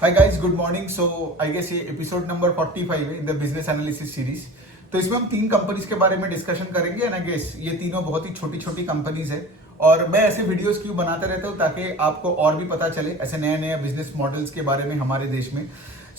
Hi guys, good morning. So I guess ये episode number 45 है in the business analysis series. तो इसमें हम 3 कंपनीज के बारे में डिस्कशन करेंगे एंड आई गेस ये तीनों बहुत ही छोटी छोटी कंपनीज है। और मैं ऐसे वीडियोस क्यों बनाते रहता हूँ ताकि आपको और भी पता चले ऐसे नए नए बिजनेस मॉडल्स के बारे में हमारे देश में।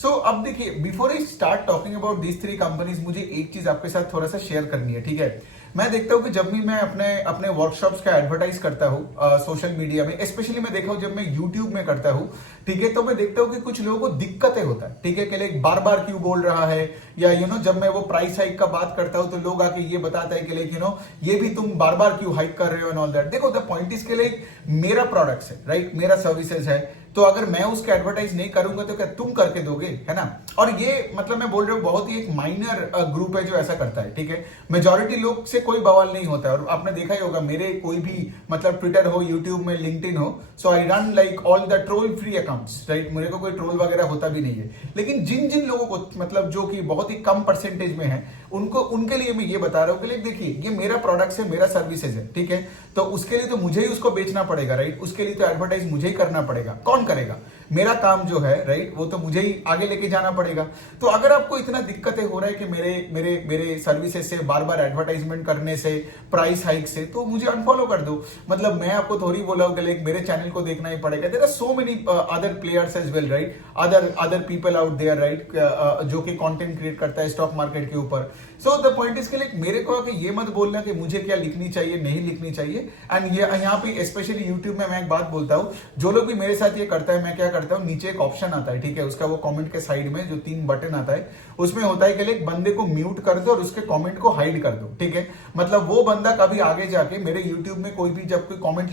अब देखिए, before I start talking about these 3 companies, मुझे एक चीज आपके साथ थोड़ा सा शेयर करनी है, ठीक है। मैं देखता हूँ कि जब भी मैं अपने अपने वर्कशॉप्स का एडवर्टाइज करता हूँ सोशल मीडिया में, स्पेशली मैं देखा हूँ जब मैं यूट्यूब में करता हूँ, ठीक है, तो मैं देखता हूँ कि कुछ लोगों को दिक्कतें होता है, ठीक है, कि लाइक बार बार क्यों बोल रहा है, या जब मैं वो प्राइस हाइक का बात करता हूँ तो लोग आके ये बताता है कि लाइक ये भी तुम बार बार क्यों हाइक कर रहे हो एंड ऑल दैट। देखो, द पॉइंट इज के लाइक मेरा प्रोडक्ट्स है, राइट, मेरा सर्विसेज है, तो अगर मैं उसका एडवर्टाइज नहीं करूंगा तो क्या तुम करके दोगे, है ना। और ये मतलब मैं बोल रहा हूँ बहुत ही एक माइनर ग्रुप है जो ऐसा करता है, ठीक है। मेजॉरिटी लोग से कोई बवाल नहीं होता है। और आपने देखा ही होगा मेरे कोई भी मतलब ट्विटर हो, यूट्यूब में, लिंक्डइन हो, so I run like all the troll free accounts, right. मेरे को कोई ट्रोल वगैरह होता भी नहीं है। लेकिन जिन जिन लोगों को मतलब जो कि बहुत ही कम परसेंटेज में है, उनके लिए मैं ये बता रहा हूँ कि देखिए ये मेरा प्रोडक्ट है, मेरा सर्विसेज है, ठीक है। तो उसके लिए तो मुझे ही उसको बेचना पड़ेगा, राइट। उसके लिए तो एडवर्टाइज मुझे ही करना पड़ेगा। कौन करेगा? मेरा काम जो है, राइट, वो तो मुझे ही आगे लेके जाना पड़ेगा। तो अगर आपको इतना दिक्कतें हो रहा है कि मेरे मेरे मेरे सर्विसेज से बार बार एडवर्टाइजमेंट करने से, प्राइस हाइक से, तो मुझे अनफॉलो कर दो। मतलब मैं आपको थोड़ी बोला हूं कि लाइक मेरे चैनल को देखना ही पड़ेगा। There are so many other players as well, right, other people out there, right, जो कि कंटेंट क्रिएट करता है स्टॉक मार्केट के ऊपर। सो द पॉइंट इज के लाइक मेरे को कि ये मत बोलना कि मुझे क्या लिखनी चाहिए, नहीं लिखनी चाहिए। एंड ये यहाँ पे स्पेशली यूट्यूब में मैं एक बात बोलता हूँ, जो लोग भी मेरे साथ ये करता है, मैं क्या करता हूँ, नीचे एक ऑप्शन आता है, ठीक है, उसका वो कमेंट के साइड में जो 3 बटन आता है, उसमें होता है कि लाइक बंदे को म्यूट कर दो और उसके कमेंट को हाइड कर दो, ठीक है। मतलब वो बंदा कभी आगे जाके मेरे यूट्यूब में कोई भी जब कोई कमेंट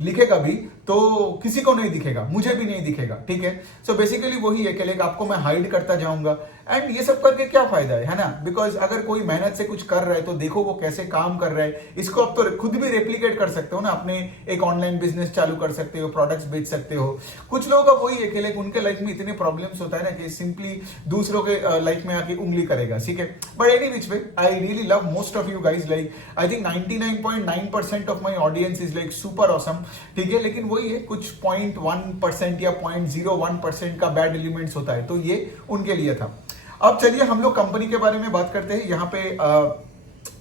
लिखेगा भी तो किसी को नहीं दिखेगा, मुझे भी नहीं दिखेगा, ठीक है। सो बेसिकली वही है कि लाइक आपको मैं हाइड करता जाऊंगा। एंड ये सब करके क्या फायदा है ना। बिकॉज अगर कोई मेहनत से कुछ कर रहा है तो देखो वो कैसे काम कर रहा है। इसको आप तो खुद भी रेप्लिकेट कर सकते हो ना, अपने एक ऑनलाइन बिजनेस चालू कर सकते हो, प्रोडक्ट्स बेच सकते हो। कुछ लोगों का वही है कि लाइक उनके लाइफ में इतने प्रॉब्लम्स होता है ना कि सिंपली दूसरों के लाइफ में आके उंगली करेगा, ठीक है। But any which way, I really love most of you guys. Like I think 99.9% of my audience is like super awesome, ठीक है। लेकिन वही है, कुछ 0.1% या 0.01% का बैड एलिमेंट्स होता है, तो ये उनके लिए था। अब चलिए हम लोग कंपनी के बारे में बात करते हैं। यहाँ पे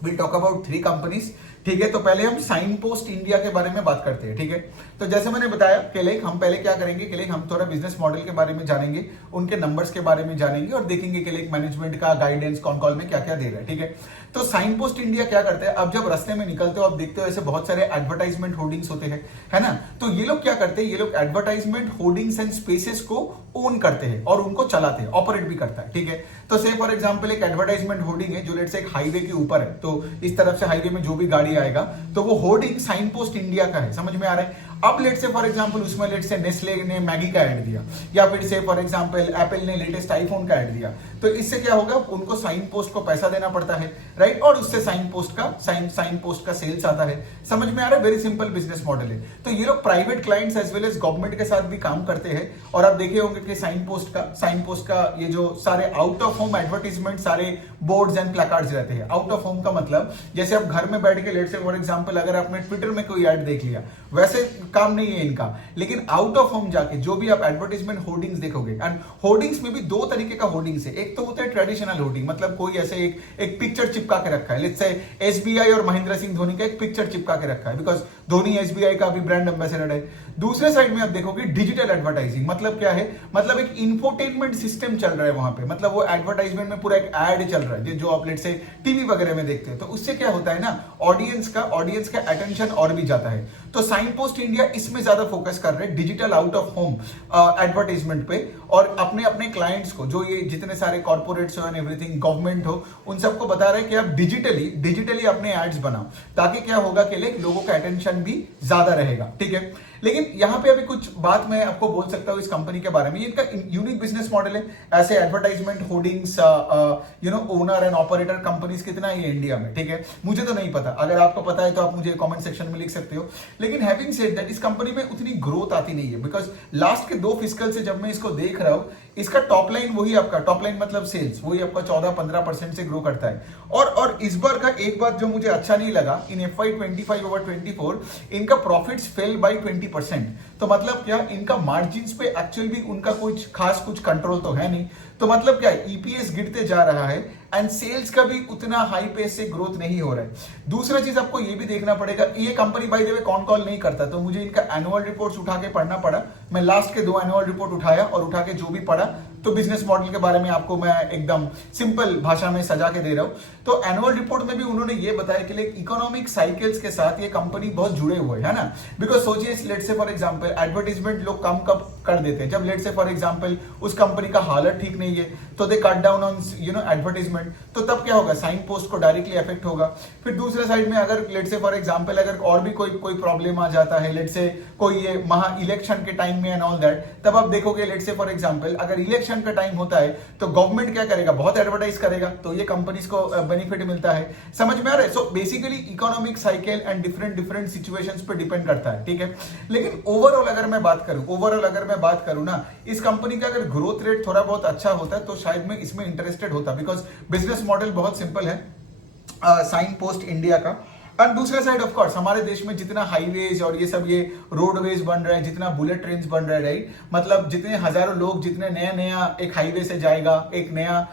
विल टॉक अबाउट 3 कंपनीज, ठीक है। तो पहले हम साइन पोस्ट इंडिया के बारे में बात करते हैं, ठीक है। तो जैसे मैंने बताया कि लाइक हम पहले क्या करेंगे कि लाइक हम थोड़ा बिजनेस मॉडल के बारे में जानेंगे, उनके नंबर्स के बारे में जानेंगे और देखेंगे कि लाइक मैनेजमेंट का गाइडेंस कौन कॉल में क्या क्या दे रहा है, ठीक है। तो साइन पोस्ट इंडिया क्या करते हैं, अब जब रास्ते में निकलते हो आप देखते हो ऐसे बहुत सारे एडवर्टाइजमेंट होर्डिंग्स होते हैं, है ना। तो ये लोग क्या करते हैं, ये लोग एडवर्टाइजमेंट होर्डिंग्स एंड स्पेसेस को ओन करते हैं और उनको चलाते हैं, ऑपरेट भी करता है, ठीक है। तो से फॉर एग्जांपल एक एडवर्टाइजमेंट होर्डिंग है जो लेट्स से एक हाईवे के ऊपर है, तो इस तरफ से हाईवे में जो भी गाड़ी आएगा तो वो होर्डिंग साइन पोस्ट इंडिया का है, समझ में आ रहा है। अब लेट से फॉर एग्जांपल उसमें लेट से नेस्ले ने मैगी का ऐड दिया, या फिर से फॉर एग्जांपल एप्पल ने लेटेस्ट आईफोन का ऐड दिया, तो इससे क्या होगा, उनको साइन पोस्ट को पैसा देना पड़ता है, राइट, और उससे साइन पोस्ट का सेल्स आता है। समझ में आ रहा है, वेरी सिंपल बिजनेस मॉडल है। तो ये लोग private clients as well as government के साथ भी काम करते हैं। और आप देखे होंगे कि साइन पोस्ट का ये जो सारे आउट ऑफ होम एडवर्टाइजमेंट, सारे बोर्ड्स एंड प्लेकार्ड्स रहते हैं। आउट ऑफ होम का मतलब जैसे आप घर में बैठ के लेट से फॉर एग्जांपल अगर आपने ट्विटर में कोई ऐड देख लिया, वैसे काम नहीं है इनका। लेकिन आउट ऑफ होम जाके जो भी आप एडवर्टाइजमेंट होर्डिंग्स देखोगे, एंड होर्डिंग्स में भी 2 तरीके का होर्डिंग्स है। एक तो होता है ट्रेडिशनल होर्डिंग, मतलब कोई ऐसे एक पिक्चर चिपका के रखा है, लेट्स से एसबीआई और महेंद्र सिंह धोनी का एक पिक्चर चिपका के रखा है, बिकॉज धोनी एसबीआई का भी ब्रांड एम्बेसडर है। दूसरे साइड में आप देखोगे डिजिटल एडवर्टाइजिंग, मतलब क्या है, मतलब एक इंफोटेनमेंट सिस्टम चल रहा है वहां पे। मतलब वो एडवर्टाइजमेंट में पूरा एक एड चल रहा है जो आप लेट से टीवी वगैरह में देखते हैं। तो उससे क्या होता है ना, ऑडियंस का अटेंशन और भी जाता है। तो साइन पोस्ट इंडिया इसमें ज्यादा फोकस कर रहे हैं digital out of home advertisement पे, और अपने अपने क्लाइंट्स को, जो ये जितने सारे कॉर्पोरेट्स हो एंड एवरीथिंग, गवर्नमेंट हो, उन सबको बता रहे हैं कि आप डिजिटली अपने एड्स बनाओ, ताकि क्या होगा कि लोगों का अटेंशन भी ज्यादा रहेगा, ठीक है। लेकिन यहां पे अभी कुछ बात मैं आपको बोल सकता हूं इस कंपनी के बारे में। इनका यूनिक बिजनेस मॉडल है। ऐसे advertisement hoardings owner and operator companies कितना है इंडिया में, ठीक है, मुझे तो नहीं पता। अगर आपको पता है तो आप मुझे कमेंट सेक्शन में लिख सकते हो। लेकिन हैविंग सेड दैट, इस कंपनी में उतनी ग्रोथ आती नहीं है, बिकॉज लास्ट के 2 फिस्कल से जब मैं इसको देख रहा हूं, इसका टॉप लाइन वही आपका टॉप लाइन मतलब सेल्स वही आपका 14-15% से ग्रो करता है। और इस बार का एक बात जो मुझे अच्छा नहीं लगा, इन FY 25 ओवर 24 इनका प्रॉफिट्स फेल बाय 20%। 20%। तो मतलब क्या, इनका मार्जिन्स पे एक्चुअल भी उनका कुछ खास कुछ कंट्रोल तो है नहीं। तो मतलब क्या, ईपीएस गिरते जा रहा है एंड सेल्स का भी उतना हाई पेस से ग्रोथ नहीं हो रहा है। दूसरा चीज आपको ये भी देखना पड़ेगा, ये कंपनी बाय द वे कौन कॉल नहीं करता, तो मुझे इनका एनुअल रिपोर्ट्स उठा के पढ़ना पड़ा। मैं लास्ट के 2 एनुअल रिपोर्ट उठाया और उठा के जो भी पढ़ा, तो बिजनेस मॉडल के बारे में आपको मैं एकदम सिंपल भाषा में सजा के दे रहा हूं। तो एनुअल रिपोर्ट में भी उन्होंने ये बताया कि इकोनॉमिक साइकिल्स के साथ ये कंपनी बहुत जुड़े हुए है ना। बिकॉज सोचिए, लेट से फॉर एग्जांपल एडवर्टाइजमेंट लोग कम कब कर देते हैं, जब लेट से फॉर एग्जांपल उस कंपनी का हालत ठीक नहीं है तो दे कट डाउन ऑन एडवर्टाइजमेंट। तो तब क्या होगा, साइन पोस्ट को डायरेक्टली इफेक्ट होगा। फिर दूसरे साइड में अगर लेट से फॉर एग्जांपल अगर और भी कोई प्रॉब्लम आ जाता है, लेट से कोई ये महा इलेक्शन के टाइम में एंड ऑल दैट, तब आप देखोगे लेट से फॉर एग्जांपल अगर इलेक्शन का टाइम होता है तो गवर्नमेंट क्या करेगा, बहुत एडवर्टाइज करेगा, तो ये कंपनीज को बेनिफिट मिलता है। समझ में आ रहा है? So basically economic cycle and different situations पे डिपेंड करता है, ठीक है। लेकिन ओवरऑल अगर मैं बात करूं ना, इस कंपनी का अगर ग्रोथ रेट थोड़ा बहुत अच्छा होता है तो शायद मैं इसमें इंटरेस्टेड होता, बिकॉज बिजनेस मॉडल बहुत सिंपल है साइन पोस्ट इंडिया का। और दूसरे साइड ऑफ कोर्स हमारे देश में जितना हाईवेज और ये सब ये रोडवेज बन रहा है, जितना बुलेट ट्रेन बन रहा है, राइट, मतलब जितने हजारों लोग जितने नया एक हाईवे से जाएगा, एक नया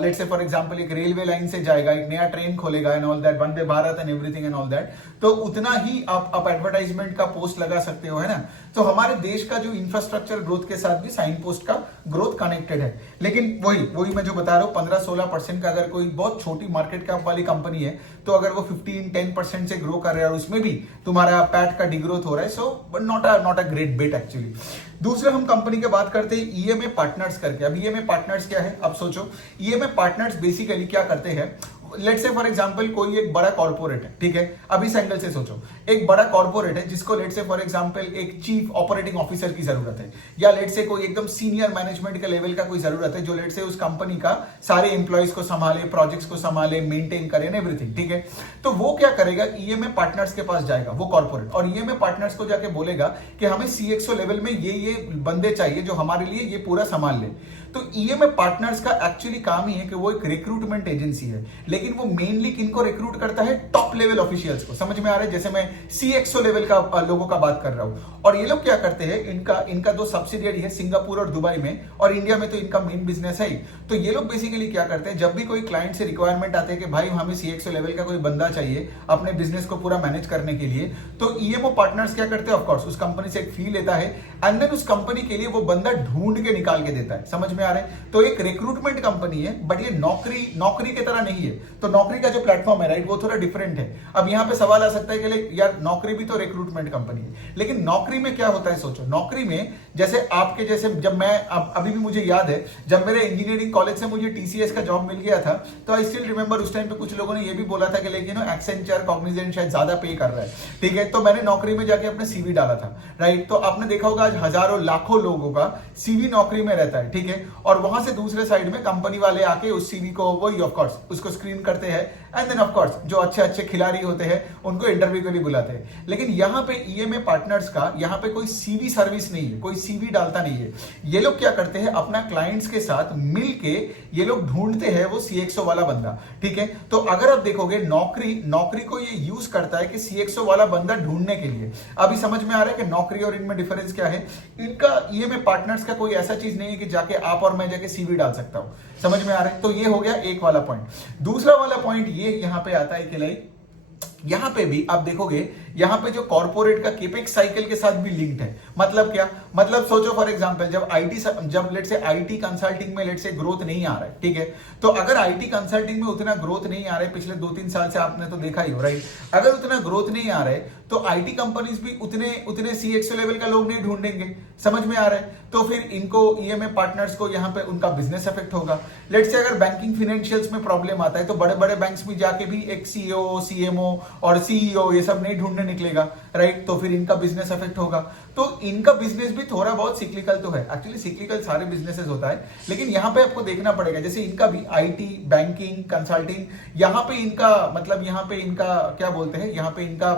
लेट्स से फॉर एग्जांपल एक रेलवे लाइन से जाएगा, एक नया ट्रेन खोलेगा and all that, Vande Bharat and everything and all that, तो उतना ही आप एडवर्टाइजमेंट का पोस्ट लगा सकते हो, है ना। तो हमारे देश का जो इंफ्रास्ट्रक्चर ग्रोथ के साथ भी साइन पोस्ट का ग्रोथ कनेक्टेड है। लेकिन वही मैं जो बता रहा हूँ, 15-16% का अगर कोई बहुत छोटी मार्केट कैप वाली कंपनी है, तो अगर वो 15-10% से ग्रो कर रहा है और उसमें भी तुम्हारा पैट का डिग्रोथ हो रहा है, so not a great bet actually. दूसरे हम कंपनी की बात करते हैं ईएमए पार्टनर्स करके। अब ईएमए पार्टनर्स क्या है, अब सोचो, ईएमए पार्टनर्स बेसिकली क्या करते हैं, लेट्स से फॉर एग्जांपल कोई एक बड़ा कॉर्पोरेट है, ठीक है, अब इस एंगल से सोचो, एक बड़ा कॉर्पोरेट है जिसको लेट्स से फॉर एग्जांपल एक चीफ ऑपरेटिंग ऑफिसर की जरूरत है, या लेट्स से कोई एकदम सीनियर मैनेजमेंट के लेवल का कोई जरूरत है जो लेट्स से उस कंपनी का सारे एम्प्लॉइज को संभाले, प्रोजेक्ट्स को संभाले, मेंटेन करे एवरीथिंग, ठीक है। तो वो क्या करेगा, ईएमए पार्टनर्स के पास जाएगा वो कॉर्पोरेट, और ईएमए पार्टनर्स को जाके बोलेगा कि हमें सीएक्सओ लेवल में ये बंदे चाहिए जो हमारे लिए ये पूरा संभाल ले। तो ईएमए पार्टनर्स का एक्चुअली काम ही है कि वो एक रिक्रूटमेंट एजेंसी है, लेकिन वो मेनली किनको रिक्रूट करता है, टॉप लेवल ऑफिशियल्स को। समझ में आ रहा है? जैसे मैं सीएक्सओ लेवल का लोगों का बात कर रहा हूं। और ये लोग क्या करते हैं, इनका दो सब्सिडियरी है सिंगापुर और दुबई में, और इंडिया में तो इनका मेन बिजनेस है ही। तो ये लोग बेसिकली क्या करते हैं, जब भी कोई क्लाइंट से रिक्वायरमेंट आते हैं कि भाई हमें सीएक्सओ लेवल का कोई बंदा चाहिए अपने बिजनेस को पूरा मैनेज करने के लिए, तो ईएमओ पार्टनर्स क्या करते हैं, ऑफकोर्स उस कंपनी से एक फी लेता है एंड देन उस कंपनी के लिए वो बंदा ढूंढ के निकाल के देता है। समझ में आ रहा है? तो एक रिक्रूटमेंट कंपनी है, बट ये नौकरी की तरह नहीं है। तो नौकरी का जो प्लेटफॉर्म है, राइट, वो थोड़ा डिफरेंट है। अब यहाँ पे सवाल आ सकता है कि यार नौकरी भी तो रिक्रूटमेंट कंपनी है, लेकिन नौकरी में क्या होता है, सोचो, नौकरी में जैसे आपके जैसे जब मैं अभी भी मुझे याद है जब मेरे इंजीनियरिंग कॉलेज से मुझे टीसीएस का जॉब मिल गया था, तो आई स्टिल रिमेंबर उस टाइम पे कुछ लोगों ने ये भी बोला था कि लेकिन एक्सेंचर कॉग्निजेंट शायद ज्यादा पे कर रहा है, ठीक है। तो मैंने नौकरी में जाके अपने सीवी डाला था, राइट। तो आपने देखा होगा आज हजारों लाखों लोगों का सीवी नौकरी में रहता है, ठीक है। और वहां से दूसरे साइड में कंपनी वाले आके उस सीवी को वही ऑफ कोर्स उसको स्क्रीन करते हैं एंड देन ऑफ कोर्स जो अच्छे खिलाड़ी होते हैं उनको इंटरव्यू के लिए बुलाते हैं। लेकिन यहाँ पे ईएमए पार्टनर्स का यहाँ पे कोई सीवी सर्विस नहीं है, कोई सीवी डालता नहीं है। ये लोग क्या करते हैं, अपना क्लाइंट्स के साथ मिलके ये लोग ढूंढते हैं वो सीएक्सओ वाला बंदा, ठीक है। तो अगर आप देखोगे नौकरी को ये यूज करता है कि सीएक्सओ वाला बंदा ढूंढने के लिए। अभी समझ में आ रहा है कि नौकरी और इनमें डिफरेंस क्या है। इनका ईएमए पार्टनर्स का कोई ऐसा चीज नहीं है कि जाके आप और मैं जाके सीवी डाल सकता हूं। समझ में आ रहा है? तो ये हो गया एक वाला पॉइंट। दूसरा वाला पॉइंट ये यहां पे आता है कि लाइक यहां पे भी आप देखोगे यहां पे जो कॉर्पोरेट का केपेक्स साइकिल के साथ भी लिंक्ड है। मतलब क्या, मतलब सोचो फॉर एग्जांपल जब लेट से आईटी कंसल्टिंग में लेट से ग्रोथ नहीं आ रहा है, ठीक है। तो अगर आईटी कंसल्टिंग में उतना ग्रोथ नहीं आ रहा है, पिछले 2-3 साल से आपने तो देखा ही हो, राइट। अगर उतना ग्रोथ नहीं आ रहा है तो आईटी कंपनीज भी उतने सीएक्सओ लेवल का लोग नहीं ढूंढेंगे। समझ में आ रहा है? तो फिर इनको ईएमए पार्टनर्स को यहाँ पे उनका बिजनेस इफेक्ट होगा। लेट्स से अगर बैंकिंग फाइनेंशियल्स में प्रॉब्लम आता है तो बड़े बड़े बैंक्स में जाके भी एक सीईओ, सीएमओ और सीईओ ये सब नहीं ढूंढने निकलेगा, राइट। तो फिर इनका बिजनेस इफेक्ट होगा। तो इनका बिजनेस भी थोड़ा बहुत सिक्लिकल तो है, एक्चुअली सिक्लिकल सारे बिजनेसेस होता है, लेकिन यहाँ पे आपको देखना पड़ेगा जैसे इनका भी आईटी, बैंकिंग, कंसल्टिंग, यहाँ पे इनका मतलब यहाँ पे इनका क्या बोलते हैं, यहाँ पे इनका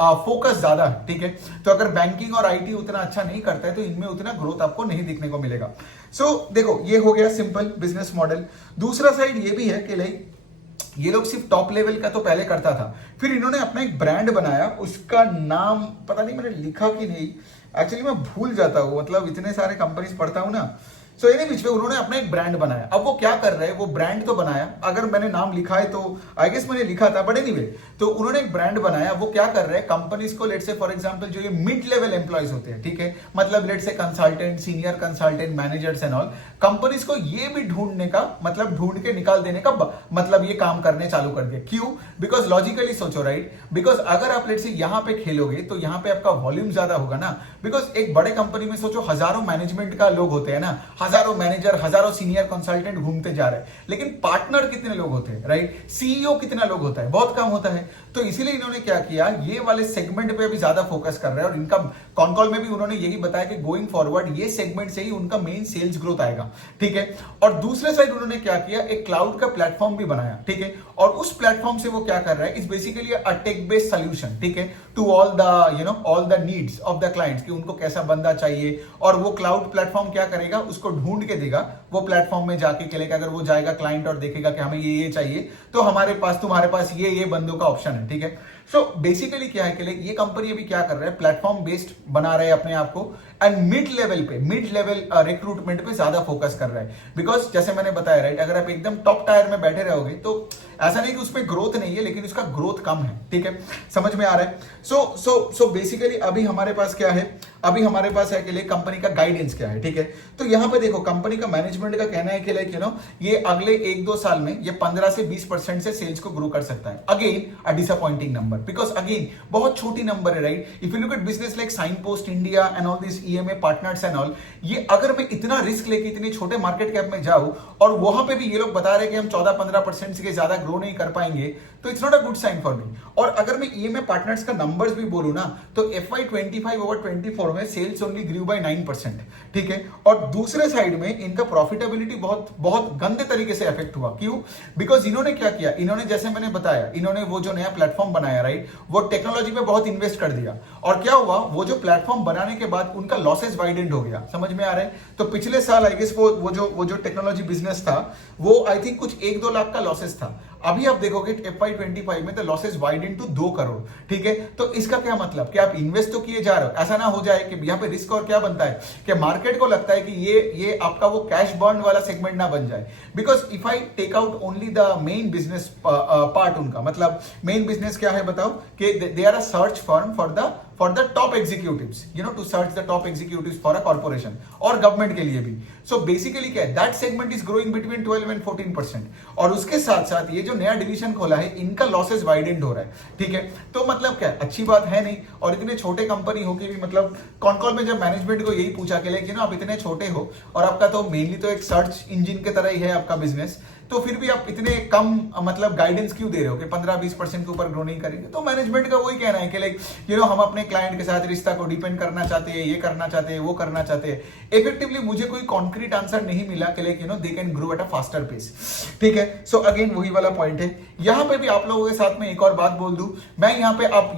फोकस ज्यादा है, ठीक है। तो अगर बैंकिंग और आईटी उतना अच्छा नहीं करता है तो इनमें उतना ग्रोथ आपको नहीं दिखने को मिलेगा। सो देखो ये हो गया सिंपल बिजनेस मॉडल। दूसरा साइड ये भी है कि लाइक ये लोग सिर्फ टॉप लेवल का तो पहले करता था, फिर इन्होंने अपना एक ब्रांड बनाया, उसका नाम पता नहीं मैंने लिखा कि नहीं, एक्चुअली मैं भूल जाता हूँ, मतलब इतने सारे कंपनीज पढ़ता हूँ ना। सो एनी बीच में उन्होंने अपना एक ब्रांड बनाया। अब वो क्या कर रहे हैं, वो ब्रांड तो बनाया, अगर मैंने नाम लिखा है तो आई गेस मैंने लिखा था, बट एनीवे, तो उन्होंने एक ब्रांड बनाया। वो क्या कर रहे हैं, कंपनीज को लेट से फॉर एग्जांपल जो ये मिड लेवल एम्प्लॉयज होते हैं, ठीक है, मतलब लेट से consultant, senior consultant, managers and all, companies को ये भी ढूंढने का मतलब ढूंढ के निकाल देने का मतलब ये काम करने चालू कर दिया। क्यों? बिकॉज लॉजिकली सोचो, राइट, बिकॉज अगर आप लेट से यहां पे खेलोगे तो यहां पे आपका वॉल्यूम ज्यादा होगा ना। बिकॉज एक बड़े कंपनी में सोचो हजारों मैनेजमेंट का लोग होते हैं ना, हजारों मैनेजर, हजारों सीनियर कंसल्टेंट घूमते जा रहे हैं, लेकिन पार्टनर कितने लोग होते हैं, राइट, सीईओ कितना लोग होता है, बहुत कम होता है। तो इसीलिए इन्होंने क्या किया, ये वाले सेगमेंट पे अभी ज्यादा फोकस कर रहे हैं, और इनका कॉन में भी उन्होंने यही बताया कि गोइंग फॉरवर्ड ये सेगमेंट से ही उनका मेन सेल्स ग्रोथ आएगा, ठीक है। और दूसरे साइड उन्होंने क्या किया, एक क्लाउड का प्लेटफॉर्म भी बनाया, ठीक है, और उस प्लेटफॉर्म से वो क्या कर रहा है, it's basically a tech based solution, ठीक है, to all the all the needs of the clients, कि उनको कैसा बंदा चाहिए, और वो क्लाउड प्लेटफॉर्म क्या करेगा, उसको ढूंढ के देगा, वो प्लेटफॉर्म में जाके चलेगा, अगर वो जाएगा क्लाइंट और देखेगा कि हमें ये चाहिए, तो हमारे पास, तुम्हारे पास ये बंदों का ऑप्शन है, ठीक है। सो बेसिकली क्या है कि ये कंपनी अभी क्या कर रहा है, प्लेटफॉर्म बेस्ड बना रहे हैं अपने आप को, एंड मिड लेवल रिक्रूटमेंट पे ज्यादा फोकस कर रहा है। बिकॉज जैसे मैंने बताया, राइट, अगर आप एकदम टॉप टायर में बैठे रहोगे तो ऐसा नहीं कि उसमें ग्रोथ नहीं है, लेकिन उसका ग्रोथ कम है, ठीक है, समझ में आ रहा है। सो बेसिकली अभी हमारे पास क्या है, अभी हमारे पास है कि कंपनी का गाइडेंस क्या है, ठीक है। तो यहां पे देखो कंपनी का मैनेजमेंट का कहना है कि ये अगले 1-2 साल में ये 15 से 20% से सेल्स को ग्रो कर सकता है। Again a disappointing number, because again बहुत छोटी नंबर है, right. If you look at business like signpost India and all this EMA partners and all, ये अगर मैं इतना रिस्क लेके इतने छोटे मार्केट कैप में जाऊं और वहां पे भी ये लोग बता रहे हैं कि हम 14-15% से ज्यादा ग्रो नहीं कर पाएंगे, तो it's not a good sign for me. और अगर मैं ईएमए पार्टनर्स का नंबर्स भी बोलूं ना, तो FY25 ओवर 24 में सेल्स ओनली ग्रू बाय 9%, ठीक है। और दूसरे साइड में इनका प्रॉफिटेबिलिटी बहुत बहुत गंदे तरीके से अफेक्ट हुआ। क्यों? बिकॉज इन्होंने क्या किया, इन्होंने जैसे मैंने बताया, इन्होंने वो जो नया प्लेटफॉर्म बनाया, राइट, वो टेक्नोलॉजी में बहुत इन्वेस्ट कर दिया, और क्या हुआ, वो जो प्लेटफॉर्म बनाने के बाद उनका लॉसेस वाइडेंड हो गया, समझ में आ रहा है। तो पिछले साल आई गेस वो जो टेक्नोलॉजी बिजनेस था, वो आई थिंक कुछ 1-2 लाख का लॉसेस था। अभी आप देखोगे FY25 में तो लॉसेस वाइडेंड टू 2 करोड़, ठीक है। तो इसका क्या मतलब कि आप इन्वेस्ट तो किए जा रहे हो, ऐसा ना हो जाए कि यहाँ पे रिस्क और क्या बनता है कि मार्केट को लगता है कि ये आपका वो कैश बर्न वाला सेगमेंट ना बन जाए। Because if I take out only the main business part, उनका मतलब मेन बिजनेस क्या है बताओ, कि they are a search firm for the top executives, to search the top executives for a corporation और गवर्नमेंट के लिए भी। सो बेसिकली क्या है, that segment is growing between 12 and 14%, और उसके साथ साथ ये जो नया डिवीजन खोला है, इनका लॉसेस वाइडेंड हो रहा है, ठीक है। तो मतलब क्या, अच्छी बात है नहीं। और इतने छोटे कंपनी हो के भी, मतलब कॉल में जब मैनेजमेंट को यही पूछा कि लेकिन आप इतने छोटे हो और आपका तो मेनली तो एक सर्च इंजन की तरह ही है आपका बिजनेस, तो फिर भी आप इतने कम मतलब गाइडेंस क्यों दे रहे हो कि 15-20% के ऊपर ग्रो नहीं करेंगे। तो मैनेजमेंट का वही कहना है कि लाइक हम अपने क्लाइंट के साथ रिश्ता को डिपेंड करना चाहते हैं, ये करना चाहते हैं, वो करना चाहते हैं। इफेक्टिवली मुझे कोई कॉन्क्रीट आंसर नहीं मिला कि like they can grow at a faster pace, ठीक है। सो अगेन वही वाला पॉइंट है। यहां पे भी आप लोगों के साथ में एक और बात बोल दूं मैं,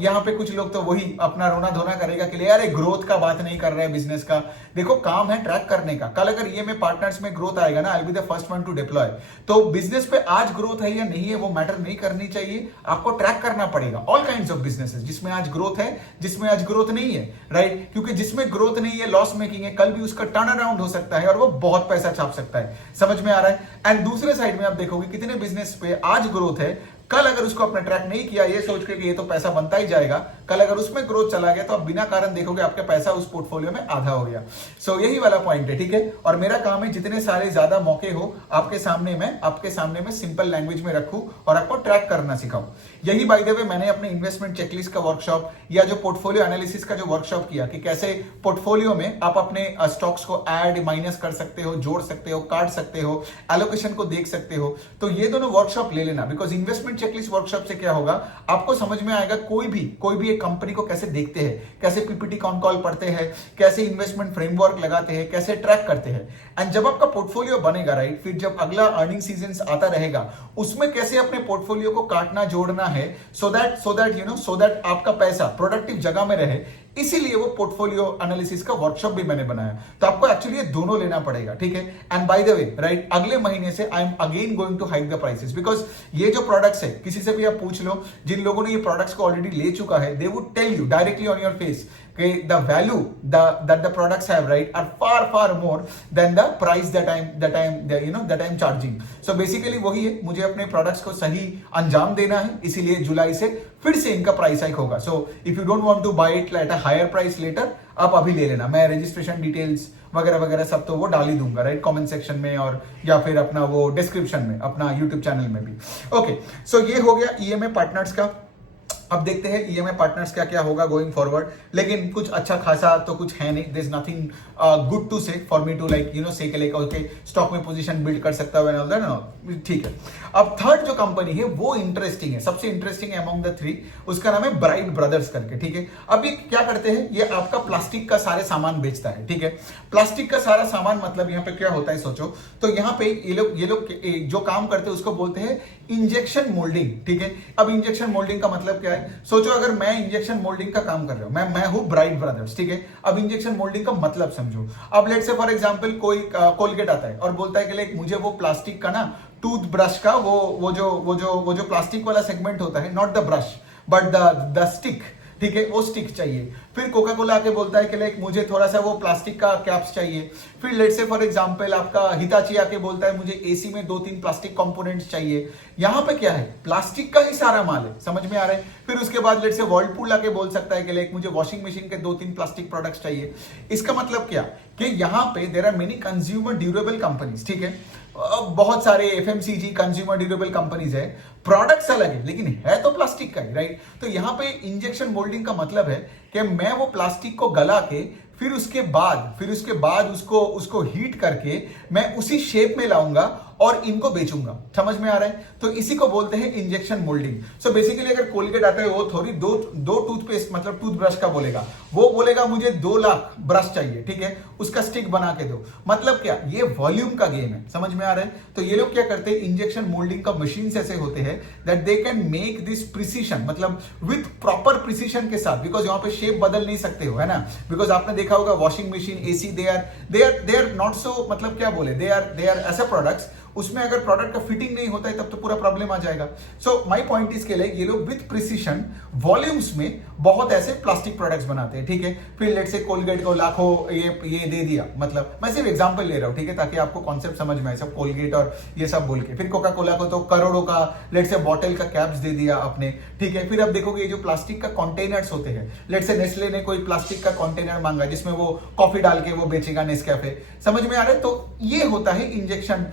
यहाँ पे कुछ लोग तो वही अपना रोना धोना करेगा कि यार ग्रोथ का बात नहीं कर रहे हैं बिजनेस का। देखो काम है ट्रैक करने का, कल अगर ईएमए पार्टनर्स में ग्रोथ आएगा ना, I will be the first one two deploy. तो बिजनेस पे आज ग्रोथ है या नहीं है वो मैटर नहीं करनी चाहिए, आपको ट्रैक करना पड़ेगा ऑल काइंड्स ऑफ बिजनेसेस, जिसमें आज ग्रोथ है, जिसमें आज ग्रोथ नहीं है, राइट। क्योंकि जिसमें ग्रोथ नहीं है, लॉस मेकिंग है, कल भी उसका टर्न अराउंड हो सकता है और वो बहुत पैसा छाप सकता है, समझ में आ रहा है। एंड दूसरे साइड में आप देखोगे कितने बिजनेस पे आज ग्रोथ है, कल अगर उसको अपना ट्रैक नहीं किया ये सोच के कि ये तो पैसा बनता ही जाएगा, कल अगर उसमें ग्रोथ चला गया तो आप बिना कारण देखोगे आपका पैसा उस पोर्टफोलियो में आधा हो गया। सो यही वाला पॉइंट है, ठीक है। और मेरा काम है जितने सारे ज्यादा मौके हो आपके सामने में सिंपल लैंग्वेज में रखूं और आपको ट्रैक करना सिखाऊं। यही बाय द वे मैंने अपने इन्वेस्टमेंट चेकलिस्ट का वर्कशॉप या जो पोर्टफोलियो एनालिसिस का जो वर्कशॉप किया कि कैसे पोर्टफोलियो में आप अपने स्टॉक्स को ऐड माइनस कर सकते हो, जोड़ सकते हो, काट सकते हो, एलोकेशन को देख सकते हो। तो ये दोनों वर्कशॉप ले लेना, बिकॉज इन्वेस्टमेंट चेकलिस्ट वर्कशॉप से क्या होगा, आपको समझ में आएगा कोई भी एक कंपनी को कैसे देखते हैं, कैसे पीपीटी कॉन कॉल पढ़ते हैं, कैसे इन्वेस्टमेंट फ्रेमवर्क लगाते हैं, कैसे ट्रैक करते हैं। एंड जब आपका पोर्टफोलियो बनेगा, राइट, फिर जब अगला अर्निंग सीजन आता रहेगा उसमें कैसे अपने पोर्टफोलियो को काटना जोड़ना है, सो दैट आपका पैसा प्रोडक्टिव जगह में रहे। इसीलिए वो पोर्टफोलियो एनालिसिस का वर्कशॉप भी मैंने बनाया। तो आपको एक्चुअली ये दोनों लेना पड़ेगा, ठीक है। And by the way right, अगले महीने से I am again going to hike the prices, because ये जो प्रोडक्ट्स है, किसी से भी आप पूछ लो जिन लोगों ने ये प्रोडक्ट्स को ऑलरेडी ले चुका है, they would tell you directly on your face the value that the products have, right, are far more than the price that I'm charging. So basically वही है, मुझे अपने products को सही अंजाम देना है, इसीलिए जुलाई से फिर से इनका प्राइस हाइक होगा. So if you don't want to buy it at a higher price later, आप अभी ले लेना. मैं रजिस्ट्रेशन डिटेल्स वगैरह वगैरह सब तो वो डाल ही दूंगा, राइट, कमेंट सेक्शन में और या फिर अपना वो डिस्क्रिप्शन में, अपना यूट्यूब चैनल में भी. ओके, सो ये हो गया ईएमए पार्टनर्स का. अब देखते हैं ईएमआई पार्टनर्स क्या क्या होगा गोइंग फॉरवर्ड. लेकिन कुछ अच्छा खासा तो कुछ है नहीं. There is nothing good to say for me to like say के लाइक ओके स्टॉक में पोजीशन बिल्ड कर सकता है एंड ऑल दैट. ठीक है. अब थर्ड जो कंपनी है वो इंटरेस्टिंग है, सबसे इंटरेस्टिंग है अमंग द थ्री. उसका नाम है ब्राइट ब्रदर्स करके. ठीक है. अब ये क्या करते हैं, ये आपका प्लास्टिक का सारे सामान बेचता है. ठीक है. प्लास्टिक का सारा सामान मतलब यहाँ पे क्या होता है सोचो तो, यहाँ पे ये लोग जो काम करते हैं उसको बोलते हैं इंजेक्शन मोल्डिंग. ठीक है. अब इंजेक्शन मोल्डिंग का मतलब क्या है, सोचो अगर मैं इंजेक्शन मोल्डिंग का काम कर रहा हूं, मैं हूं ब्राइट ब्रदर्स. ठीक है. अब इंजेक्शन मोल्डिंग का मतलब समझो. अब लेट्स से फॉर एग्जांपल कोई कोलगेट आता है और बोलता है कि लाइक मुझे वो प्लास्टिक का ना टूथब्रश का वो जो प्लास्टिक वाला सेगमेंट होता है, not the brush but the stick. ठीक है, वो स्टिक चाहिए. फिर कोका कोला आके बोलता है कि लाइक मुझे थोड़ा सा वो प्लास्टिक का कैप्स चाहिए. फिर लेट्स से फॉर एग्जांपल आपका हिताची आके बोलता है मुझे एसी में 2-3 प्लास्टिक कंपोनेंट्स चाहिए. यहां पे क्या है, प्लास्टिक का ही सारा माल है. समझ में आ रहा है. फिर उसके बाद लेट्स से वर्लपूल आके बोल सकता है कि लाइक मुझे वॉशिंग मशीन के 2-3 प्लास्टिक प्रोडक्ट्स चाहिए. इसका मतलब क्या कि यहां पे there are many consumer durable companies. ठीक है. बहुत सारे एफएमसीजी कंज्यूमर ड्यूरेबल कंपनीज है. प्रोडक्ट्स अलग है लेकिन है तो प्लास्टिक का ही, राइट. तो यहां पे इंजेक्शन मोल्डिंग का मतलब है कि मैं वो प्लास्टिक को गला के फिर उसके बाद उसको हीट करके मैं उसी शेप में लाऊंगा और इनको बेचूंगा. समझ में आ रहा है. तो इसी को बोलते हैं इंजेक्शन मोल्डिंग. सो बेसिकली अगर कोलगेट आता है वो थोड़ी दो टूथपेस्ट मतलब टूथब्रश का बोलेगा, वो बोलेगा मुझे 2 लाख ब्रश चाहिए. ठीक है. उसका स्टिक बना के दो. मतलब क्या, ये वॉल्यूम का गेम है. समझ में आ रहा है. तो ये लोग क्या करते हैं, इंजेक्शन मोल्डिंग का मशीन ऐसे होते हैं that they can make this precision, मतलब विथ प्रॉपर प्रिसीशन के साथ, बिकॉज यहाँ पे शेप बदल नहीं सकते हो, है ना. बिकॉज आपने देखा होगा washing machine, AC, they are not so, मतलब क्या बोले, दे आर ऐसे प्रोडक्ट्स उसमें अगर प्रोडक्ट का फिटिंग नहीं होता है तब तो पूरा प्रॉब्लम आ जाएगा. सो माय पॉइंट इज के लिए ये लोग विथ प्रिसीशन वॉल्यूम्स में बहुत ऐसे प्लास्टिक प्रोडक्ट्स बनाते हैं. ठीक है. फिर लेट से कोलगेट को लाखों ये दे दिया, मतलब मैं सिर्फ एग्जांपल ले रहा हूं. ठीक है. ताकि आपको कॉन्सेप्ट समझ में आए. सब कोलगेट और ये सब बोल के फिर कोका कोला को तो करोड़ों का लेट से बॉटल का कैप्स दे दिया आपने. ठीक है. फिर अब देखोगे ये जो प्लास्टिक का कंटेनर्स होते हैं, लेट से नेस्ले ने कोई प्लास्टिक का कंटेनर मांगा जिसमें वो कॉफी डाल के वो बेचेगा नेस्कैफे. समझ में आ रहा है. तो ये होता है इंजेक्शन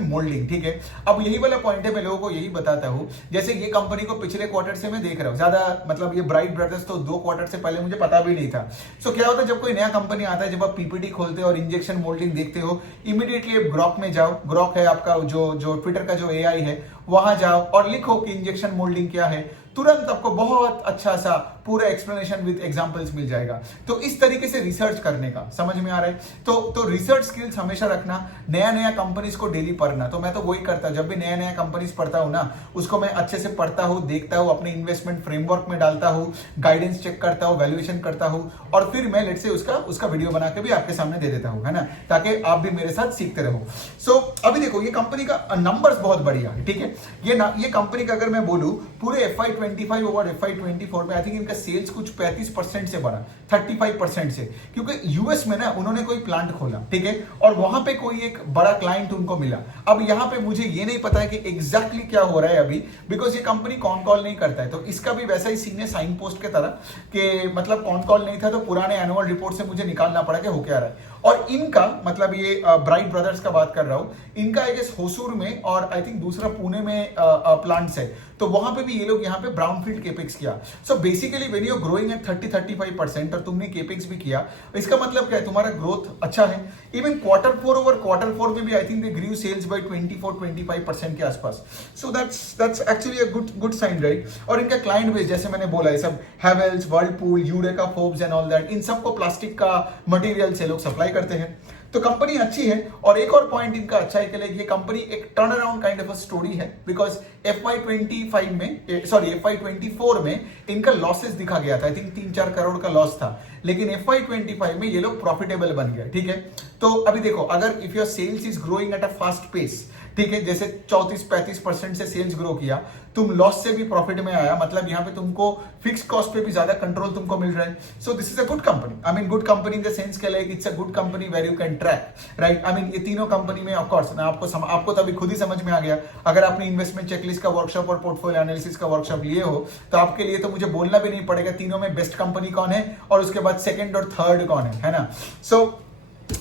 मोल्डिंग. ठीक है. अब यही वाला पॉइंट है, मैं लोगों को यही बताता हूं. जैसे ये कंपनी को पिछले क्वार्टर से मैं देख रहा हूं, ज्यादा मतलब ये ब्राइट ब्रदर्स तो 2 क्वार्टर से पहले मुझे पता भी नहीं था. सो क्या होता है जब कोई नया कंपनी आता है, जब आप पीपीटी खोलते हो और इंजेक्शन मोल्डिंग देखते हो, इमीडिएटली आप ग्रॉक में जाओ. ग्रॉक है आपका जो ट्विटर का जो एआई है, वहां जाओ और लिखो कि इंजेक्शन मोल्डिंग क्या है. तुरंत आपको बहुत अच्छा सा पूरा एक्सप्लेनेशन विद एग्जांपल्स मिल जाएगा. तो इस तरीके से रिसर्च करने का, समझ में आ रहा है. तो रिसर्च स्किल्स हमेशा रखना, नया कंपनीज को डेली पढ़ना. तो मैं तो वही करता हूं, जब भी नया कंपनीज पढ़ता हूं ना, उसको मैं अच्छे से पढ़ता हूं, देखता हूं, अपने इन्वेस्टमेंट फ्रेमवर्क में डालता हूं, गाइडेंस चेक करता हूं, वैल्यूएशन करता हूं और फिर मैं लेट से उसका वीडियो बना के भी आपके सामने दे देता हूं, है ना, ताकि आप भी मेरे साथ सीखते रहो. सो अभी देखो ये कंपनी का नंबर्स बहुत बढ़िया है. ठीक है. ये कंपनी का अगर मैं बोलूं पूरे FY25 ओवर FY24 में आई थिंक इनका सेल्स कुछ 35% से बढ़ा, 35% से, क्योंकि यूएस में ना उन्होंने कोई प्लांट खोला. ठीक है. और वहां पे कोई एक बड़ा क्लाइंट उनको मिला. अब यहां पे मुझे ये नहीं पता है कि एग्जैक्टली क्या हो रहा है अभी, बिकॉज ये कंपनी कॉन कॉल नहीं करता है. तो इसका भी वैसा ही सीन है साइन पोस्ट के तरह कि मतलब कॉन कॉल नहीं था तो पुराने एनुअल रिपोर्ट से मुझे निकालना पड़ा कि हो क्या रहा है. और इनका मतलब ये ब्राइट ब्रदर्स का बात कर रहा हूं, इनका आई गेस होसूर में और आई थिंक दूसरा पुणे में प्लांट्स है. तो वहां पे भी ये लोग यहाँ पे ब्राउनफील्ड केपेक्स किया. So basically when you are growing at 30-35% और तुमने केपेक्स भी किया, इसका मतलब क्या है, तुम्हारा ग्रोथ अच्छा है. इवन Q4 ओवर Q4 में भी I think they grew sales by 24-25% के आसपास. So that's actually a good sign, right. और इनका क्लाइंट बेस जैसे मैंने बोला है सब Havells, Whirlpool, Eureka, Forbes and all that, इन सबको प्लास्टिक का मटेरियल से लोग सप्लाई करते हैं. तो कंपनी अच्छी है. और एक और पॉइंट इनका अच्छा है कि ये कंपनी एक turn around kind of a story है, बिकॉज FY24 FY25 में, सॉरी FY24 में इनका लॉसेस दिखा गया था, आई थिंक 3-4 करोड़ का लॉस था, लेकिन FY25 में ये लोग प्रॉफिटेबल बन गए, ठीक है। तो अभी देखो, अगर if your sales is growing at a fast pace, ठीक है, जैसे 34-35% से सेल्स ग्रो किया, तुम लॉस से भी प्रॉफिट में आया, मतलब यहाँ पे तुमको फिक्स कॉस्ट पे भी ज्यादा कंट्रोल तुमको मिल रहा है। So this is a good company, I mean good company in the sense के like it's a good company where you can track, right. I mean ये तीनों कंपनी में ऑफ कोर्स ना आपको तो अभी खुद ही समझ में आ गया, अगर आपने इन्वेस्टमेंट चेकलिस्ट का वर्कशॉप और पोर्टफोलियो एनालिसिस का वर्कशॉप लिए हो तो आपके लिए तो मुझे बोलना भी नहीं पड़ेगा तीनों में बेस्ट कंपनी कौन है और उसके बाद सेकंड और थर्ड कौन है ना। सो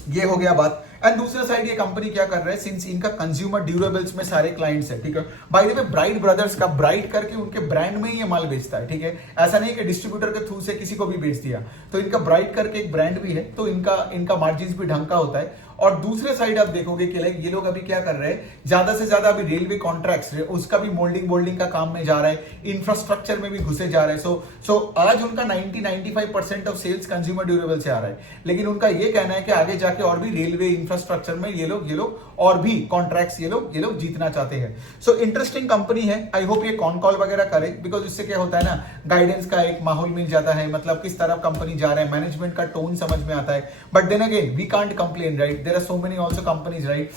ये हो गया बात। एंड दूसरा साइड ये कंपनी क्या कर रहा है, सिंस इनका कंज्यूमर ड्यूरेबल्स में सारे क्लाइंट्स है, ठीक है। Bye the way bright brothers का ब्राइट करके उनके ब्रांड में ही ये माल बेचता है, ठीक है। ऐसा नहीं कि डिस्ट्रीब्यूटर के थ्रू से किसी को भी बेच दिया, तो इनका ब्राइट करके एक ब्रांड भी है, तो इनका मार्जिन भी ढंग का होता है। और दूसरे साइड आप देखोगे कि लाइक ये लोग अभी क्या कर रहे हैं, ज्यादा से ज्यादा अभी रेलवे कॉन्ट्रैक्ट्स उसका भी मोल्डिंग का काम में जा रहा है, इंफ्रास्ट्रक्चर में भी घुसे जा रहे हैं। सो आज उनका 90-95% ऑफ सेल्स कंज्यूमर ड्यूरेबल से आ रहा है, लेकिन उनका ये कहना है कि आगे जाके और भी रेलवे इंफ्रास्ट्रक्चर में ये लोग और भी कॉन्ट्रैक्ट्स ये लोग जीतना चाहते हैं। सो इंटरेस्टिंग कंपनी है, आई होप ये कॉन कॉल वगैरह करे, बिकॉज इससे क्या होता है ना, गाइडेंस का एक माहौल मिल जाता है, मतलब किस तरफ कंपनी जा रहा है, मैनेजमेंट का टोन समझ में आता है। But then again we can't complain, right, there are so many also companies, right,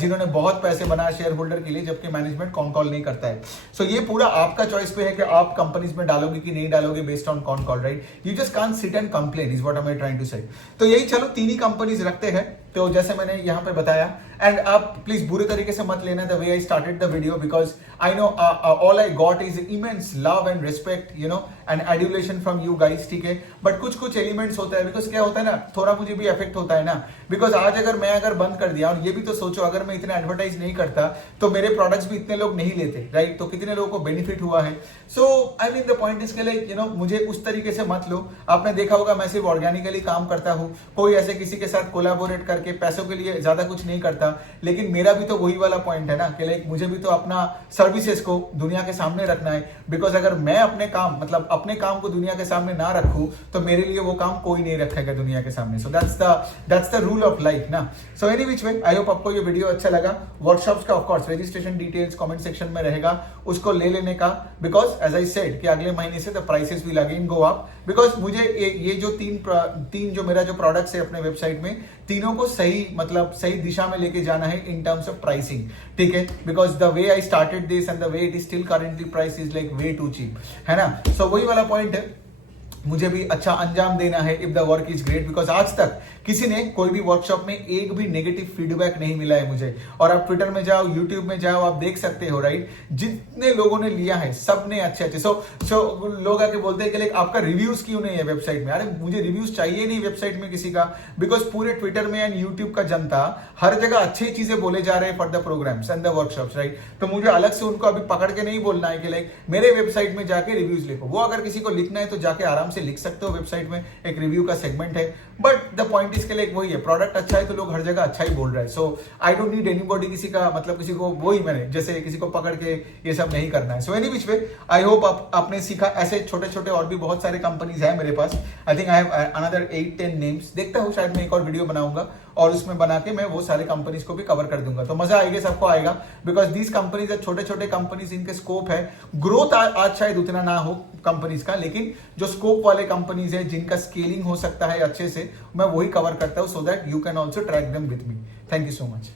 जिन्होंने बहुत पैसे बनाया शेयर होल्डर के लिए, जबकि मैनेजमेंट कॉन कॉल नहीं करता है। सो ये पूरा आपका चॉइस पे है कि आप कंपनीज में डालोगे कि नहीं डालोगे based on con call, right. You just can't sit and complain, is what I am trying to say. तो यही, चलो तीन ही कंपनीज रखते हैं, तो जैसे मैंने यहाँ पे बताया। एंड आप प्लीज बुरे तरीके से मत लेना the way I started the video, because I know all I got is immense love and respect, you know, and adulation from you guys, ठीक है। बट कुछ एलिमेंट्स होता है, बिकॉज क्या होता है ना, थोड़ा मुझे भी इफेक्ट होता है ना, बिकॉज आज अगर मैं बंद कर दिया, और ये भी तो सोचो अगर मैं इतना एडवर्टाइज नहीं करता तो मेरे प्रोडक्ट्स भी इतने लोग नहीं लेते, राइट। तो कितने लोगों को बेनिफिट हुआ है। So I mean the point is के लाइक, यू नो, मुझे उस तरीके से मत लो। आपने देखा होगा मैं सिर्फ ऑर्गेनिकली काम करता हूँ, कोई ऐसे किसी के साथ कोलैबोरेट करके पैसों के लिए ज्यादा कुछ नहीं करता, लेकिन मेरा भी तो वही वाला पॉइंट है ना कि लाइक मुझे भी तो अपना सर्विसेज को दुनिया के सामने रखना है, बिकॉज अगर मैं अपने काम को दुनिया के सामने ना रखूं तो मेरे लिए वो काम कोई नहीं रखेगा दुनिया के सामने। So that's the rule of life ना। So any which way, I hope आपको ये वीडियो अच्छा लगा। वर्कशॉप्स का of course registration details comment section में रहेगा, उसको ले लेने का, बिकॉज एज आई सेड कि अगले महीने से the prices will again go up, because मुझे ये जो तीन जो मेरा जो प्रोडक्ट्स है अपने वेबसाइट में, तीनों को सही दिशा में लेके जाना है इन टर्म्स ऑफ प्राइसिंग, ठीक है। Because the way I started this and the way it is still currently price is like way too cheap, है ना। सो वही वाला पॉइंट है, मुझे भी अच्छा अंजाम देना है if the work is great, because आज तक किसी ने कोई भी वर्कशॉप में एक भी नेगेटिव फीडबैक नहीं मिला है मुझे। और आप ट्विटर में जाओ, यूट्यूब में जाओ, आप देख सकते हो, राइट, जितने लोगों ने लिया है सब ने अच्छे सो लोग आके बोलते हैं कि लाइक आपका रिव्यूज क्यों नहीं है वेबसाइट में। अरे मुझे रिव्यूज चाहिए नहीं वेबसाइट में किसी का, बिकॉज पूरे ट्विटर में एंड यूट्यूब का जनता हर जगह अच्छी चीजें बोले जा रहे हैं for the programs and the workshops, right. तो मुझे अलग से उनको अभी पकड़ के नहीं बोलना है कि लाइक मेरे वेबसाइट में जाके रिव्यूज लिखो। वो अगर किसी को लिखना है तो जाके आराम से लिख सकते हो, वेबसाइट में एक रिव्यू का सेगमेंट है। बट द पॉइंट इसके लिए वही है, प्रोडक्ट अच्छा है तो लोग हर जगह अच्छा ही बोल रहे हैं। सो आई डोंट नीड एनीबॉडी, किसी को वही मैंने जैसे किसी को पकड़ के ये सब नहीं करना है। So any which way, I hope आपने सीखा। ऐसे छोटे छोटे और भी बहुत सारे कंपनीज है मेरे पास, I think I have another 8-10 names. देखता हूँ, शायद मैं एक और वीडियो बनाऊंगा और उसमें बना के मैं वो सारे कंपनीज को भी कवर कर दूंगा, तो मजा आएगा, सबको आएगा। बिकॉज दीज कंपनीज छोटे छोटे कंपनीज, इनके स्कोप है, ग्रोथ आज शायद उतना ना हो कंपनीज का, लेकिन जो स्कोप वाले कंपनीज है जिनका स्केलिंग हो सकता है अच्छे से, मैं वही कवर करता हूं, so that you can also track them with me. Thank you so much.